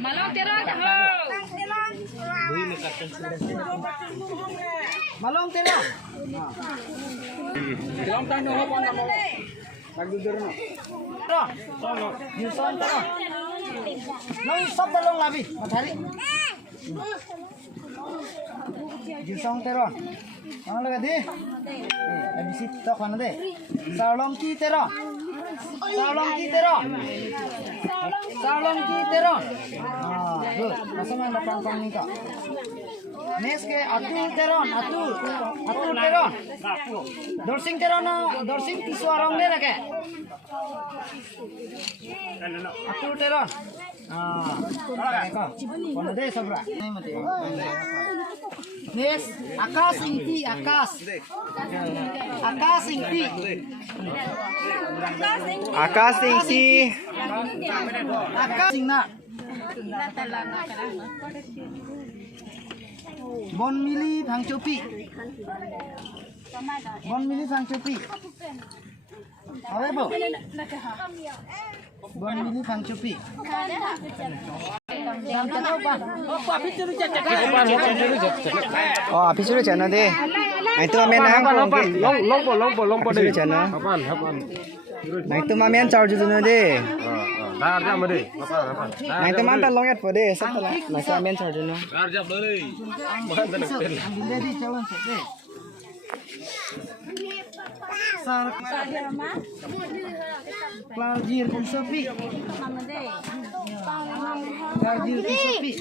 Malong tira ho. Malong tira. Dalam tanah apa nama? Lagi dulu. Tira. Yuson tira. Nang sab dalong labi. Mathari. Yusong tira. Ano laga di? Abis itu kan deh. Salong ki tira. Salong ki tira. Salong ki tira. Good. Masa mana pangkang ni kak? Nes ke atul teron, atul teron. Dorsing teron na, dorsing tisuarong deh lagi. Atul teron. Kak. Kono deh sabra. Ini mati. Nes, akas inti, akas. Akas inti. Akas tingsi. Akas ingna. Bon mili phang chopi. Bon mili phang chopi. Apa bu? Bon mili phang chopi. Jam tengah apa? Oh, habis sudah channel deh. Nah itu mamen hang Lompo sudah channel. Apaan? Nah itu mamen charge dulu deh. Darjah made. Nah itu mantan longet pada setelah. Nah itu mamen charge dulu. Darjah made. Ambil di calon sete. Sar. Pelajar pun sepi. Pelajar pun sepi.